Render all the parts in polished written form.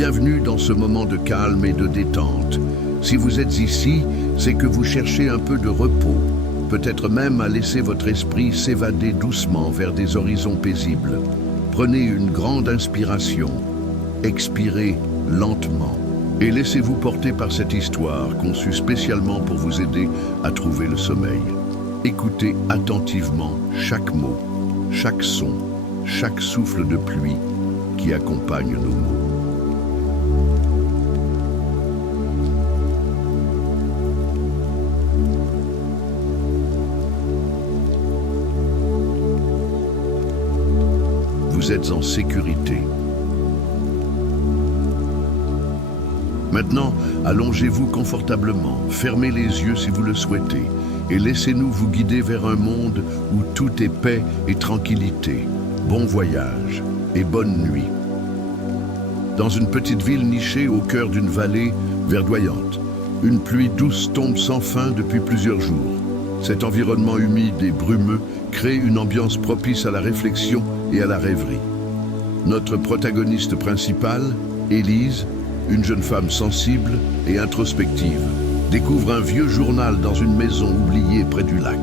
Bienvenue dans ce moment de calme et de détente. Si vous êtes ici, c'est que vous cherchez un peu de repos, peut-être même à laisser votre esprit s'évader doucement vers des horizons paisibles. Prenez une grande inspiration, expirez lentement et laissez-vous porter par cette histoire conçue spécialement pour vous aider à trouver le sommeil. Écoutez attentivement chaque mot, chaque son, chaque souffle de pluie qui accompagne nos mots. Vous êtes en sécurité. Maintenant, allongez-vous confortablement, fermez les yeux si vous le souhaitez, et laissez-nous vous guider vers un monde où tout est paix et tranquillité. Bon voyage et bonne nuit. Dans une petite ville nichée au cœur d'une vallée verdoyante, une pluie douce tombe sans fin depuis plusieurs jours. Cet environnement humide et brumeux crée une ambiance propice à la réflexion et à la rêverie. Notre protagoniste principale, Élise, une jeune femme sensible et introspective, découvre un vieux journal dans une maison oubliée près du lac.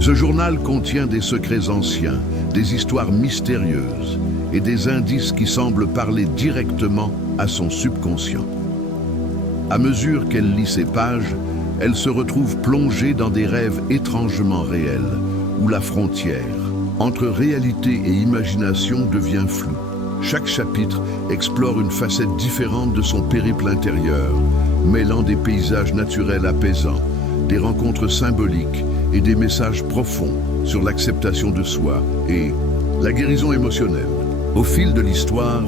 Ce journal contient des secrets anciens, des histoires mystérieuses et des indices qui semblent parler directement à son subconscient. À mesure qu'elle lit ces pages, elle se retrouve plongée dans des rêves étrangement réels, où la frontière entre réalité et imagination devient floue. Chaque chapitre explore une facette différente de son périple intérieur, mêlant des paysages naturels apaisants, des rencontres symboliques et des messages profonds sur l'acceptation de soi et la guérison émotionnelle. Au fil de l'histoire,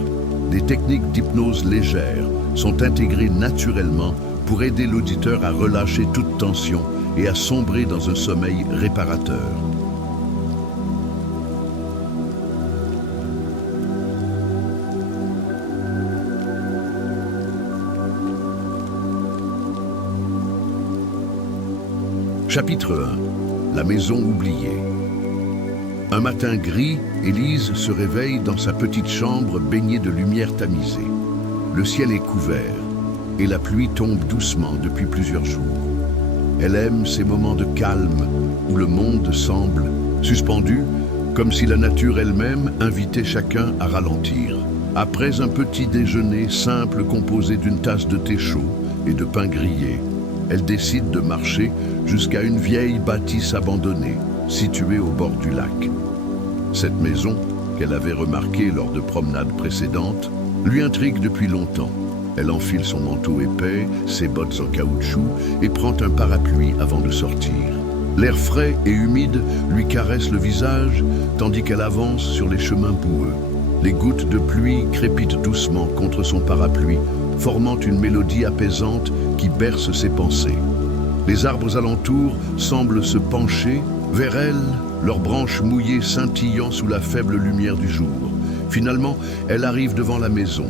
des techniques d'hypnose légère sont intégrées naturellement pour aider l'auditeur à relâcher toute tension et à sombrer dans un sommeil réparateur. Chapitre 1. La maison oubliée. Un matin gris, Élise se réveille dans sa petite chambre baignée de lumière tamisée. Le ciel est couvert et la pluie tombe doucement depuis plusieurs jours. Elle aime ces moments de calme où le monde semble suspendu, comme si la nature elle-même invitait chacun à ralentir. Après un petit déjeuner simple composé d'une tasse de thé chaud et de pain grillé, elle décide de marcher jusqu'à une vieille bâtisse abandonnée, située au bord du lac. Cette maison, qu'elle avait remarquée lors de promenades précédentes, lui intrigue depuis longtemps. Elle enfile son manteau épais, ses bottes en caoutchouc et prend un parapluie avant de sortir. L'air frais et humide lui caresse le visage, tandis qu'elle avance sur les chemins boueux. Les gouttes de pluie crépitent doucement contre son parapluie, formant une mélodie apaisante qui berce ses pensées. Les arbres alentours semblent se pencher vers elle, leurs branches mouillées scintillant sous la faible lumière du jour. Finalement, elle arrive devant la maison.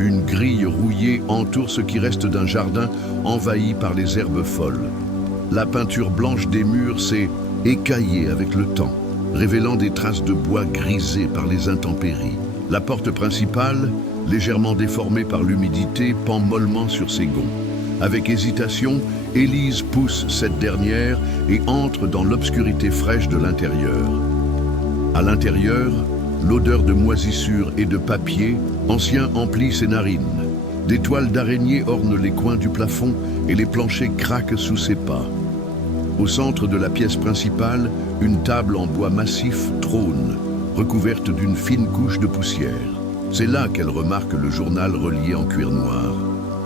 Une grille rouillée entoure ce qui reste d'un jardin envahi par les herbes folles. La peinture blanche des murs s'est écaillée avec le temps, révélant des traces de bois grisé par les intempéries. La porte principale, légèrement déformée par l'humidité, pend mollement sur ses gonds. Avec hésitation, Élise pousse cette dernière et entre dans l'obscurité fraîche de l'intérieur. À l'intérieur, l'odeur de moisissure et de papier ancien emplit ses narines. Des toiles d'araignée ornent les coins du plafond et les planchers craquent sous ses pas. Au centre de la pièce principale, une table en bois massif trône, recouverte d'une fine couche de poussière. C'est là qu'elle remarque le journal relié en cuir noir.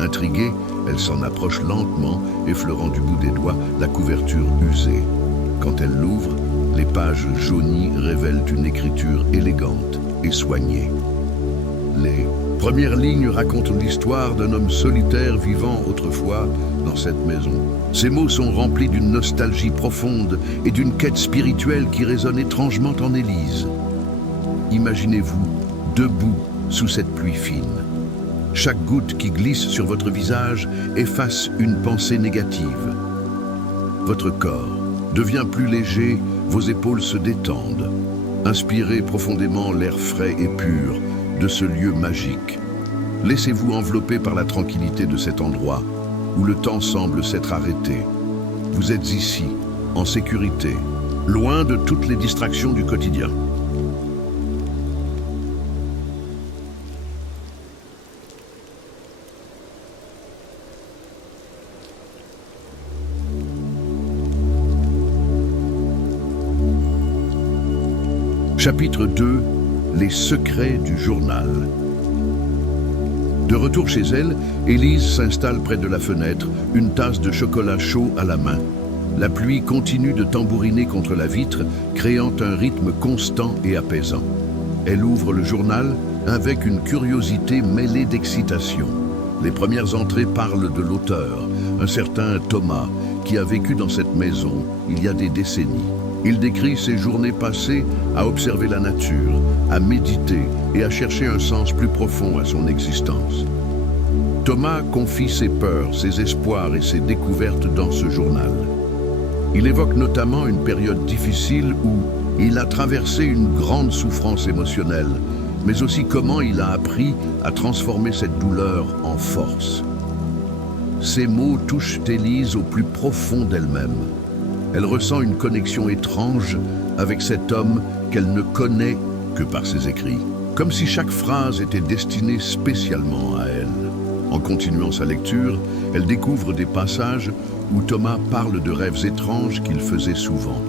Intriguée, elle s'en approche lentement, effleurant du bout des doigts la couverture usée. Quand elle l'ouvre, les pages jaunies révèlent une écriture élégante et soignée. Les premières lignes racontent l'histoire d'un homme solitaire vivant autrefois dans cette maison. Ces mots sont remplis d'une nostalgie profonde et d'une quête spirituelle qui résonne étrangement en Élise. Imaginez-vous debout sous cette pluie fine. Chaque goutte qui glisse sur votre visage efface une pensée négative. Votre corps devient plus léger, vos épaules se détendent. Inspirez profondément l'air frais et pur de ce lieu magique. Laissez-vous envelopper par la tranquillité de cet endroit, où le temps semble s'être arrêté. Vous êtes ici, en sécurité, loin de toutes les distractions du quotidien. Chapitre 2. Les secrets du journal. De retour chez elle, Élise s'installe près de la fenêtre, une tasse de chocolat chaud à la main. La pluie continue de tambouriner contre la vitre, créant un rythme constant et apaisant. Elle ouvre le journal avec une curiosité mêlée d'excitation. Les premières entrées parlent de l'auteur, un certain Thomas, qui a vécu dans cette maison il y a des décennies. Il décrit ses journées passées à observer la nature, à méditer et à chercher un sens plus profond à son existence. Thomas confie ses peurs, ses espoirs et ses découvertes dans ce journal. Il évoque notamment une période difficile où il a traversé une grande souffrance émotionnelle, mais aussi comment il a appris à transformer cette douleur en force. Ces mots touchent Élise au plus profond d'elle-même. Elle ressent une connexion étrange avec cet homme qu'elle ne connaît que par ses écrits, comme si chaque phrase était destinée spécialement à elle. En continuant sa lecture, elle découvre des passages où Thomas parle de rêves étranges qu'il faisait souvent.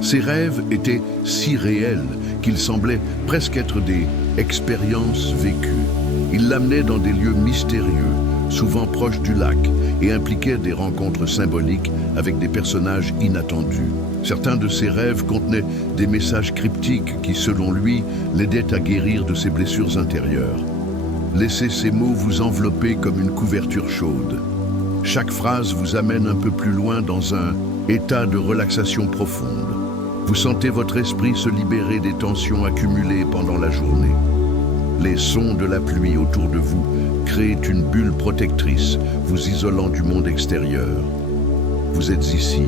Ces rêves étaient si réels qu'ils semblaient presque être des expériences vécues. Ils l'amenaient dans des lieux mystérieux, souvent proches du lac, et impliquaient des rencontres symboliques avec des personnages inattendus. Certains de ses rêves contenaient des messages cryptiques qui, selon lui, l'aidaient à guérir de ses blessures intérieures. Laissez ces mots vous envelopper comme une couverture chaude. Chaque phrase vous amène un peu plus loin dans un état de relaxation profonde. Vous sentez votre esprit se libérer des tensions accumulées pendant la journée. Les sons de la pluie autour de vous créent une bulle protectrice, vous isolant du monde extérieur. Vous êtes ici,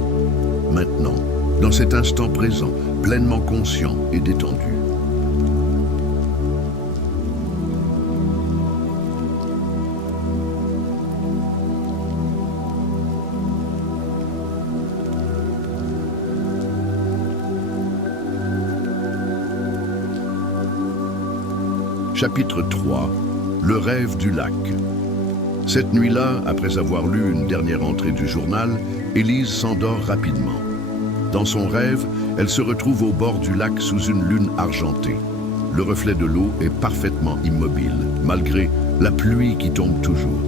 maintenant, dans cet instant présent, pleinement conscient et détendu. Chapitre 3. Le rêve du lac. Cette nuit-là, après avoir lu une dernière entrée du journal, Élise s'endort rapidement. Dans son rêve, elle se retrouve au bord du lac sous une lune argentée. Le reflet de l'eau est parfaitement immobile, malgré la pluie qui tombe toujours.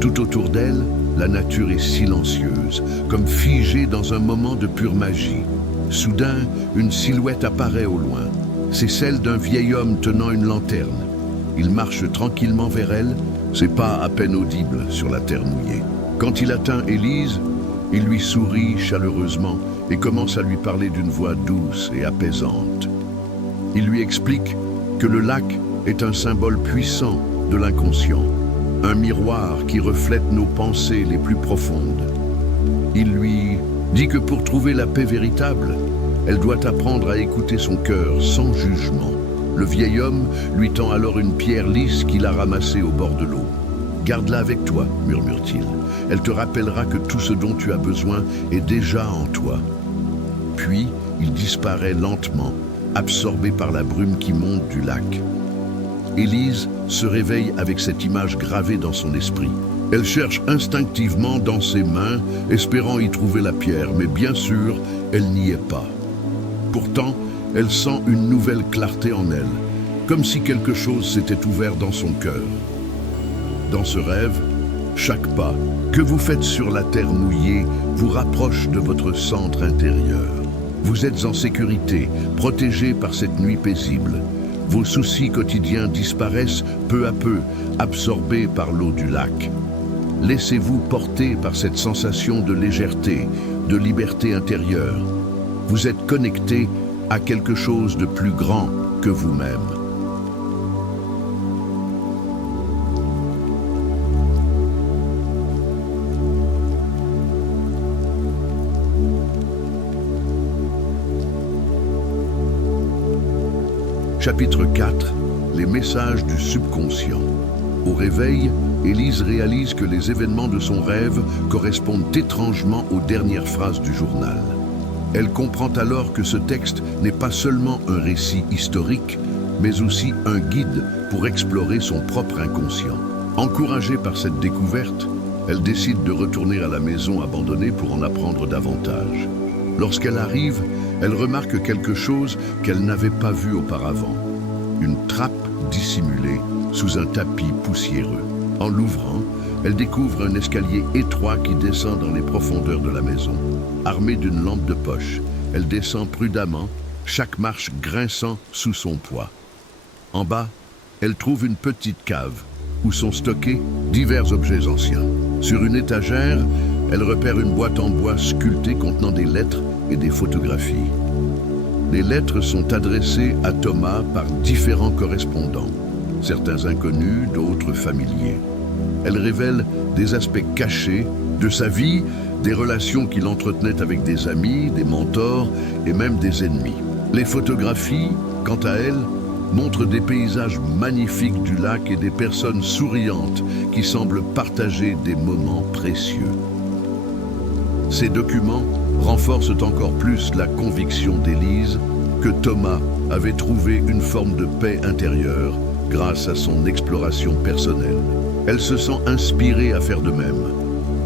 Tout autour d'elle, la nature est silencieuse, comme figée dans un moment de pure magie. Soudain, une silhouette apparaît au loin. C'est celle d'un vieil homme tenant une lanterne. Il marche tranquillement vers elle, ses pas à peine audibles sur la terre mouillée. Quand il atteint Élise, il lui sourit chaleureusement et commence à lui parler d'une voix douce et apaisante. Il lui explique que le lac est un symbole puissant de l'inconscient, un miroir qui reflète nos pensées les plus profondes. Il lui dit que pour trouver la paix véritable, elle doit apprendre à écouter son cœur sans jugement. Le vieil homme lui tend alors une pierre lisse qu'il a ramassée au bord de l'eau. « Garde-la avec toi, murmure-t-il. Elle te rappellera que tout ce dont tu as besoin est déjà en toi. » Puis, il disparaît lentement, absorbé par la brume qui monte du lac. Élise se réveille avec cette image gravée dans son esprit. Elle cherche instinctivement dans ses mains, espérant y trouver la pierre, mais bien sûr, elle n'y est pas. Pourtant, elle sent une nouvelle clarté en elle, comme si quelque chose s'était ouvert dans son cœur. Dans ce rêve, chaque pas que vous faites sur la terre mouillée vous rapproche de votre centre intérieur. Vous êtes en sécurité, protégé par cette nuit paisible. Vos soucis quotidiens disparaissent peu à peu, absorbés par l'eau du lac. Laissez-vous porter par cette sensation de légèreté, de liberté intérieure. Vous êtes connecté à quelque chose de plus grand que vous-même. Chapitre 4. Les messages du subconscient. Au réveil, Élise réalise que les événements de son rêve correspondent étrangement aux dernières phrases du journal. Elle comprend alors que ce texte n'est pas seulement un récit historique, mais aussi un guide pour explorer son propre inconscient. Encouragée par cette découverte, elle décide de retourner à la maison abandonnée pour en apprendre davantage. Lorsqu'elle arrive, elle remarque quelque chose qu'elle n'avait pas vu auparavant. Une trappe dissimulée sous un tapis poussiéreux. En l'ouvrant, elle découvre un escalier étroit qui descend dans les profondeurs de la maison. Armée d'une lampe de poche, elle descend prudemment, chaque marche grinçant sous son poids. En bas, elle trouve une petite cave où sont stockés divers objets anciens. Sur une étagère, elle repère une boîte en bois sculptée contenant des lettres et des photographies. Les lettres sont adressées à Thomas par différents correspondants, certains inconnus, d'autres familiers. Elles révèlent des aspects cachés de sa vie, des relations qu'il entretenait avec des amis, des mentors et même des ennemis. Les photographies, quant à elles, montrent des paysages magnifiques du lac et des personnes souriantes qui semblent partager des moments précieux. Ces documents renforcent encore plus la conviction d'Élise que Thomas avait trouvé une forme de paix intérieure grâce à son exploration personnelle. Elle se sent inspirée à faire de même.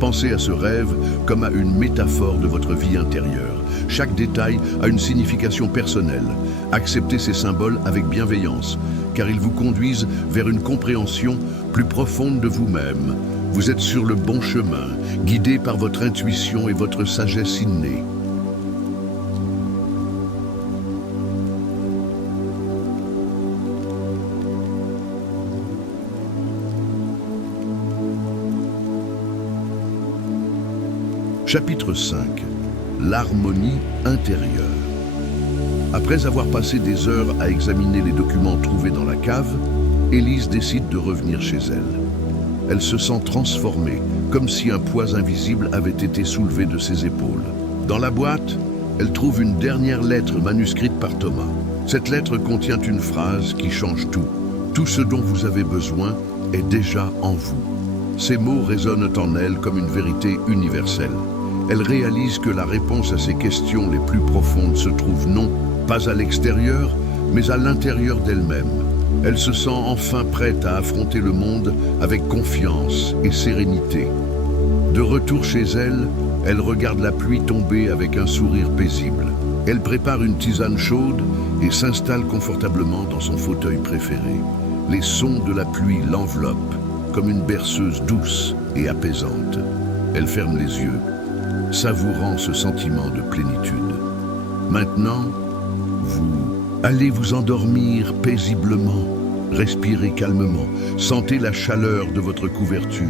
Pensez à ce rêve comme à une métaphore de votre vie intérieure. Chaque détail a une signification personnelle. Acceptez ces symboles avec bienveillance, car ils vous conduisent vers une compréhension plus profonde de vous-même. Vous êtes sur le bon chemin, guidé par votre intuition et votre sagesse innée. Chapitre 5. L'harmonie intérieure. Après avoir passé des heures à examiner les documents trouvés dans la cave, Élise décide de revenir chez elle. Elle se sent transformée, comme si un poids invisible avait été soulevé de ses épaules. Dans la boîte, elle trouve une dernière lettre manuscrite par Thomas. Cette lettre contient une phrase qui change tout. Tout ce dont vous avez besoin est déjà en vous. Ces mots résonnent en elle comme une vérité universelle. Elle réalise que la réponse à ses questions les plus profondes se trouve non pas à l'extérieur, mais à l'intérieur d'elle-même. Elle se sent enfin prête à affronter le monde avec confiance et sérénité. De retour chez elle, elle regarde la pluie tomber avec un sourire paisible. Elle prépare une tisane chaude et s'installe confortablement dans son fauteuil préféré. Les sons de la pluie l'enveloppent comme une berceuse douce et apaisante. Elle ferme les yeux, savourant ce sentiment de plénitude. Maintenant, vous allez vous endormir paisiblement, respirez calmement, sentez la chaleur de votre couverture,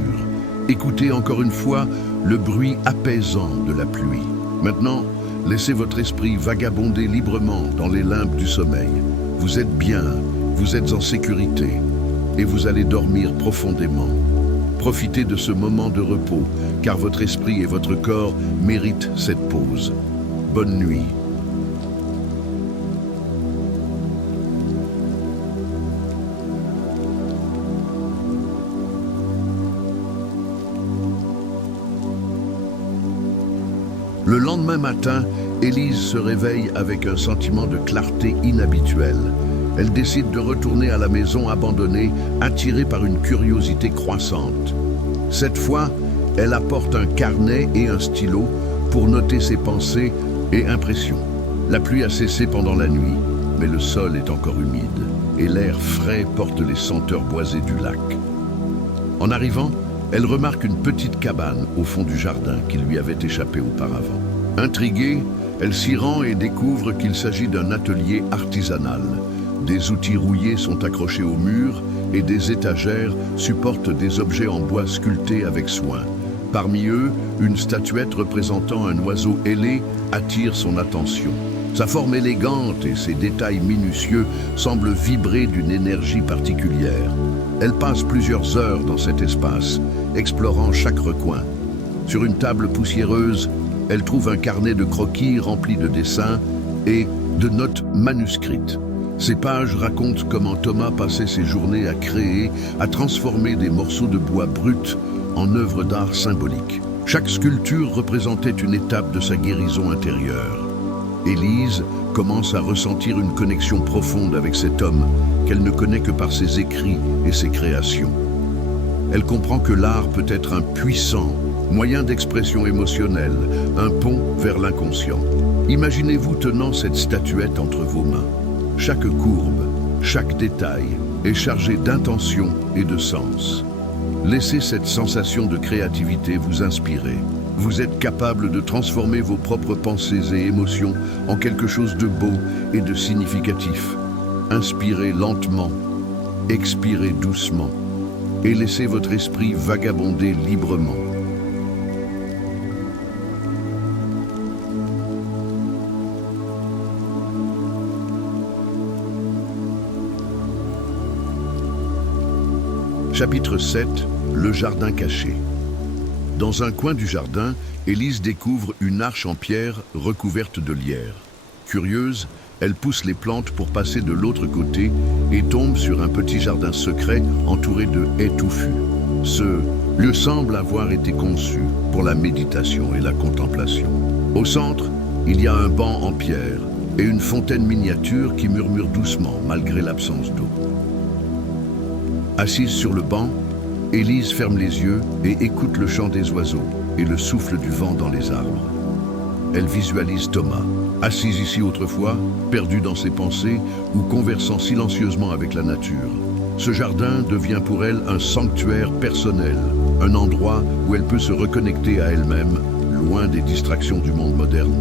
écoutez encore une fois le bruit apaisant de la pluie. Maintenant, laissez votre esprit vagabonder librement dans les limbes du sommeil. Vous êtes bien, vous êtes en sécurité et vous allez dormir profondément. Profitez de ce moment de repos, car votre esprit et votre corps méritent cette pause. Bonne nuit. Le lendemain matin, Élise se réveille avec un sentiment de clarté inhabituel. Elle décide de retourner à la maison abandonnée, attirée par une curiosité croissante. Cette fois, elle apporte un carnet et un stylo pour noter ses pensées et impressions. La pluie a cessé pendant la nuit, mais le sol est encore humide et l'air frais porte les senteurs boisées du lac. En arrivant, elle remarque une petite cabane au fond du jardin qui lui avait échappé auparavant. Intriguée, elle s'y rend et découvre qu'il s'agit d'un atelier artisanal. Des outils rouillés sont accrochés au mur et des étagères supportent des objets en bois sculptés avec soin. Parmi eux, une statuette représentant un oiseau ailé attire son attention. Sa forme élégante et ses détails minutieux semblent vibrer d'une énergie particulière. Elle passe plusieurs heures dans cet espace, explorant chaque recoin. Sur une table poussiéreuse, elle trouve un carnet de croquis rempli de dessins et de notes manuscrites. Ces pages racontent comment Thomas passait ses journées à créer, à transformer des morceaux de bois bruts en œuvres d'art symboliques. Chaque sculpture représentait une étape de sa guérison intérieure. Élise commence à ressentir une connexion profonde avec cet homme qu'elle ne connaît que par ses écrits et ses créations. Elle comprend que l'art peut être un puissant moyen d'expression émotionnelle, un pont vers l'inconscient. Imaginez-vous tenant cette statuette entre vos mains. Chaque courbe, chaque détail est chargé d'intention et de sens. Laissez cette sensation de créativité vous inspirer. Vous êtes capable de transformer vos propres pensées et émotions en quelque chose de beau et de significatif. Inspirez lentement, expirez doucement et laissez votre esprit vagabonder librement. Chapitre 7, le jardin caché. Dans un coin du jardin, Élise découvre une arche en pierre recouverte de lierre. Curieuse, elle pousse les plantes pour passer de l'autre côté et tombe sur un petit jardin secret entouré de haies touffues. Ce lieu semble avoir été conçu pour la méditation et la contemplation. Au centre, il y a un banc en pierre et une fontaine miniature qui murmure doucement malgré l'absence d'eau. Assise sur le banc, Élise ferme les yeux et écoute le chant des oiseaux et le souffle du vent dans les arbres. Elle visualise Thomas, assis ici autrefois, perdu dans ses pensées ou conversant silencieusement avec la nature. Ce jardin devient pour elle un sanctuaire personnel, un endroit où elle peut se reconnecter à elle-même, loin des distractions du monde moderne.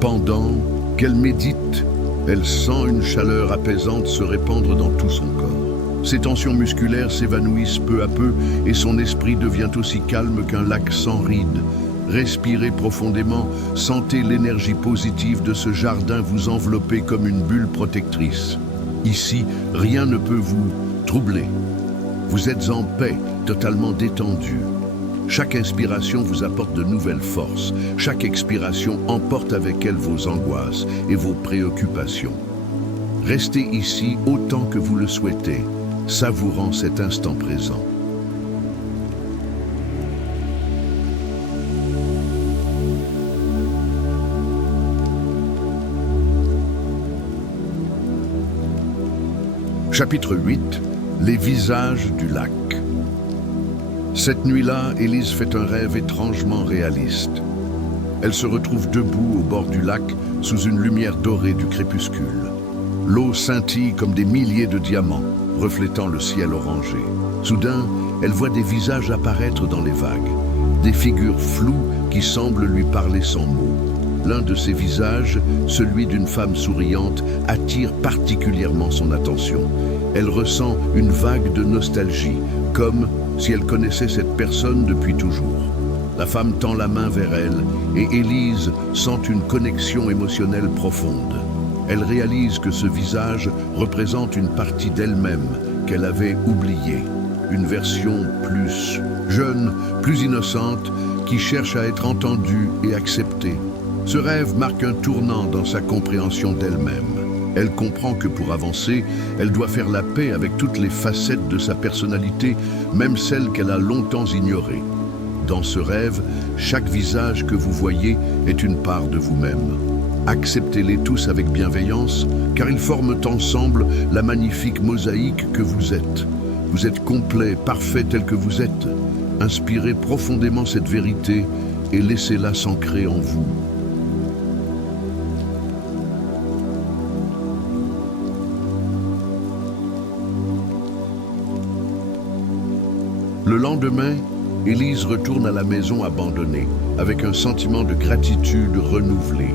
Pendant qu'elle médite, elle sent une chaleur apaisante se répandre dans tout son corps. Ses tensions musculaires s'évanouissent peu à peu et son esprit devient aussi calme qu'un lac sans rides. Respirez profondément, sentez l'énergie positive de ce jardin vous envelopper comme une bulle protectrice. Ici, rien ne peut vous troubler. Vous êtes en paix, totalement détendu. Chaque inspiration vous apporte de nouvelles forces. Chaque expiration emporte avec elle vos angoisses et vos préoccupations. Restez ici autant que vous le souhaitez, savourant cet instant présent. Chapitre 8, les visages du lac. Cette nuit-là, Élise fait un rêve étrangement réaliste. Elle se retrouve debout au bord du lac, sous une lumière dorée du crépuscule. L'eau scintille comme des milliers de diamants, reflétant le ciel orangé. Soudain, elle voit des visages apparaître dans les vagues, des figures floues qui semblent lui parler sans mots. L'un de ces visages, celui d'une femme souriante, attire particulièrement son attention. Elle ressent une vague de nostalgie, comme si elle connaissait cette personne depuis toujours. La femme tend la main vers elle et Élise sent une connexion émotionnelle profonde. Elle réalise que ce visage représente une partie d'elle-même qu'elle avait oubliée, une version plus jeune, plus innocente, qui cherche à être entendue et acceptée. Ce rêve marque un tournant dans sa compréhension d'elle-même. Elle comprend que pour avancer, elle doit faire la paix avec toutes les facettes de sa personnalité, même celles qu'elle a longtemps ignorées. Dans ce rêve, chaque visage que vous voyez est une part de vous-même. Acceptez-les tous avec bienveillance, car ils forment ensemble la magnifique mosaïque que vous êtes. Vous êtes complet, parfait tel que vous êtes. Inspirez profondément cette vérité et laissez-la s'ancrer en vous. Le lendemain, Élise retourne à la maison abandonnée, avec un sentiment de gratitude renouvelé.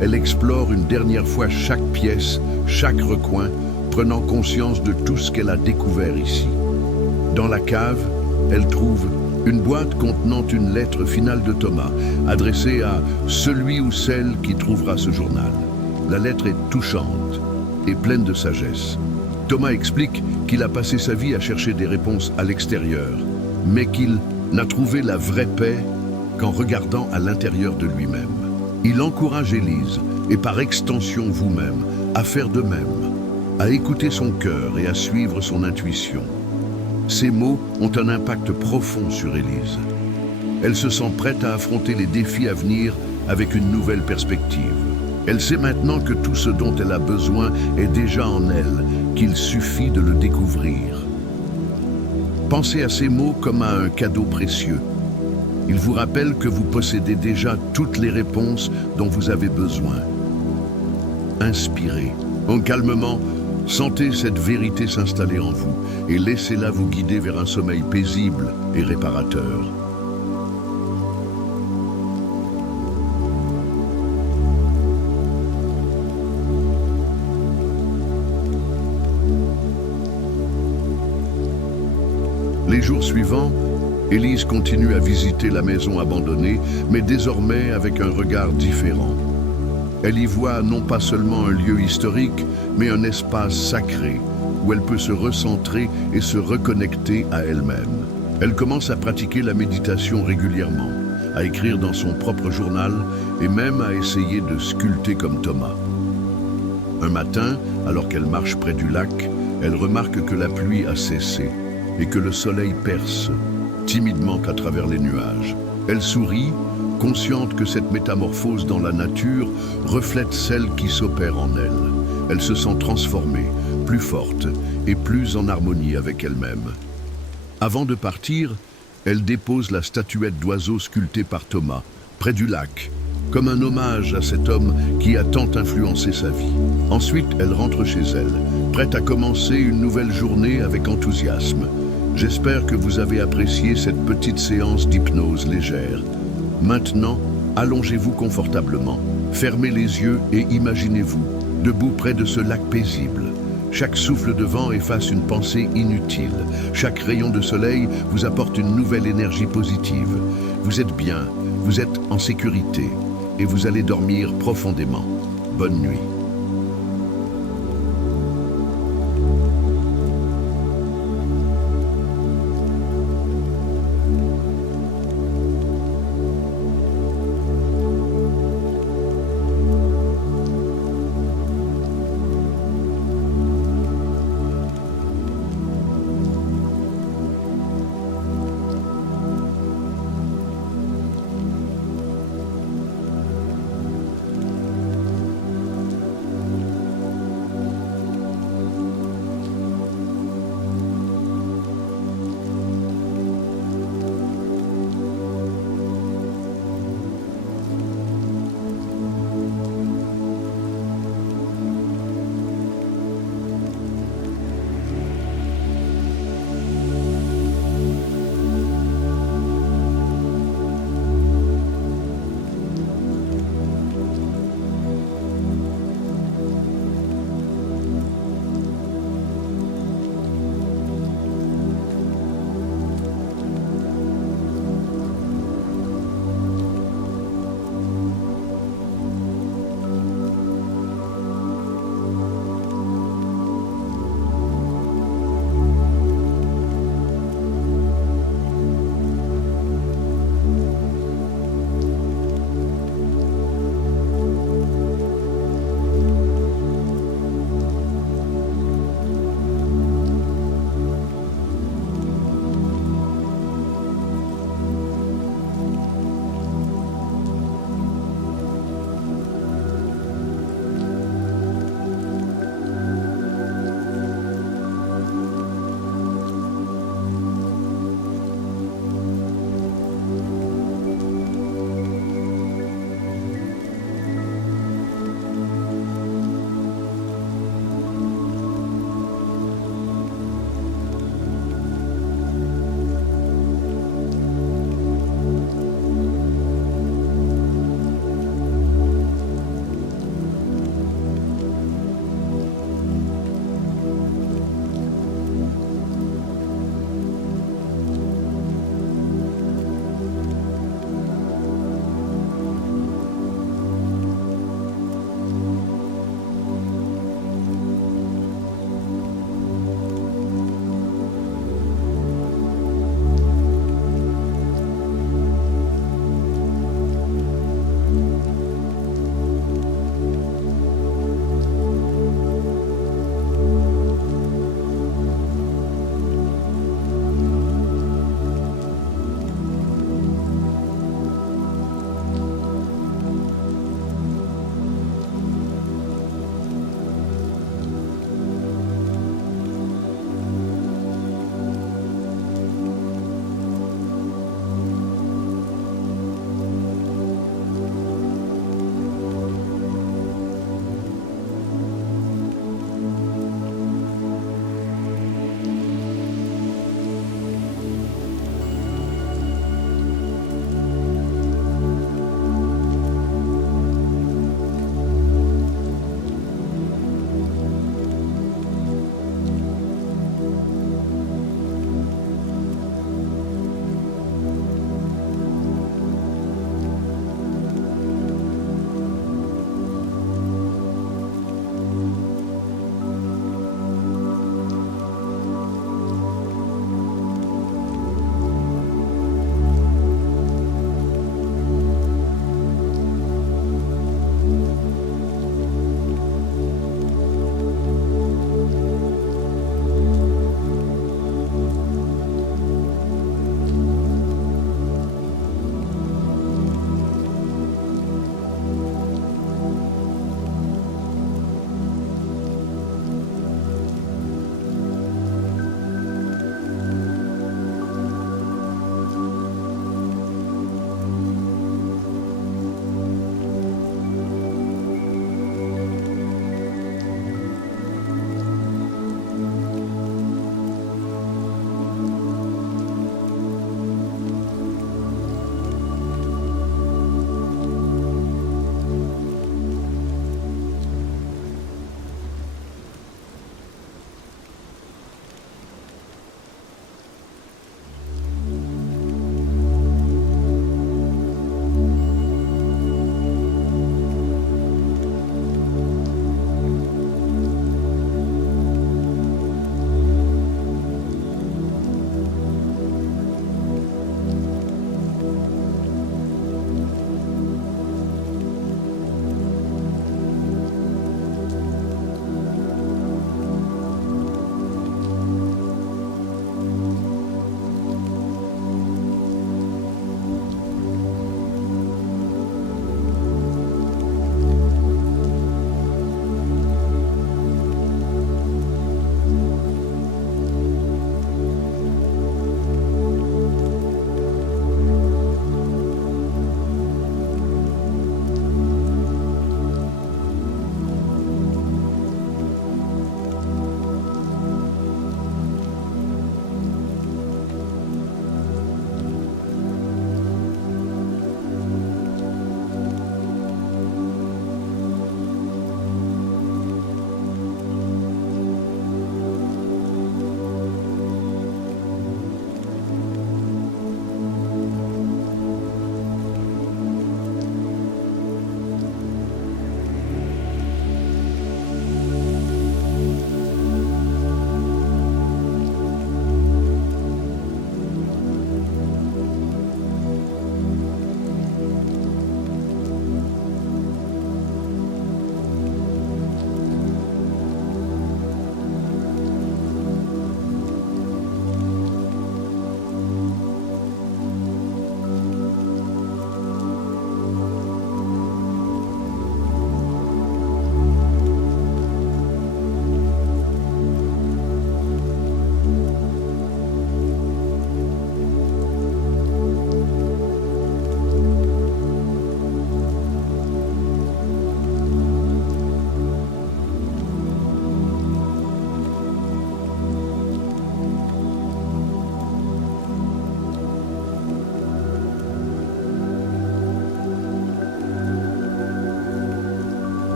Elle explore une dernière fois chaque pièce, chaque recoin, prenant conscience de tout ce qu'elle a découvert ici. Dans la cave, elle trouve une boîte contenant une lettre finale de Thomas, adressée à celui ou celle qui trouvera ce journal. La lettre est touchante et pleine de sagesse. Thomas explique qu'il a passé sa vie à chercher des réponses à l'extérieur, mais qu'il n'a trouvé la vraie paix qu'en regardant à l'intérieur de lui-même. Il encourage Élise, et par extension vous-même, à faire de même, à écouter son cœur et à suivre son intuition. Ces mots ont un impact profond sur Élise. Elle se sent prête à affronter les défis à venir avec une nouvelle perspective. Elle sait maintenant que tout ce dont elle a besoin est déjà en elle, qu'il suffit de le découvrir. Pensez à ces mots comme à un cadeau précieux. Ils vous rappellent que vous possédez déjà toutes les réponses dont vous avez besoin. Inspirez. Calmement, sentez cette vérité s'installer en vous et laissez-la vous guider vers un sommeil paisible et réparateur. Les jours suivants, Élise continue à visiter la maison abandonnée, mais désormais avec un regard différent. Elle y voit non pas seulement un lieu historique, mais un espace sacré, où elle peut se recentrer et se reconnecter à elle-même. Elle commence à pratiquer la méditation régulièrement, à écrire dans son propre journal et même à essayer de sculpter comme Thomas. Un matin, alors qu'elle marche près du lac, elle remarque que la pluie a cessé et que le soleil perce timidement à travers les nuages. Elle sourit, consciente que cette métamorphose dans la nature reflète celle qui s'opère en elle. Elle se sent transformée, plus forte et plus en harmonie avec elle-même. Avant de partir, elle dépose la statuette d'oiseau sculptée par Thomas, près du lac, comme un hommage à cet homme qui a tant influencé sa vie. Ensuite, elle rentre chez elle, prête à commencer une nouvelle journée avec enthousiasme. J'espère que vous avez apprécié cette petite séance d'hypnose légère. Maintenant, allongez-vous confortablement, fermez les yeux et imaginez-vous, debout près de ce lac paisible. Chaque souffle de vent efface une pensée inutile. Chaque rayon de soleil vous apporte une nouvelle énergie positive. Vous êtes bien, vous êtes en sécurité et vous allez dormir profondément. Bonne nuit.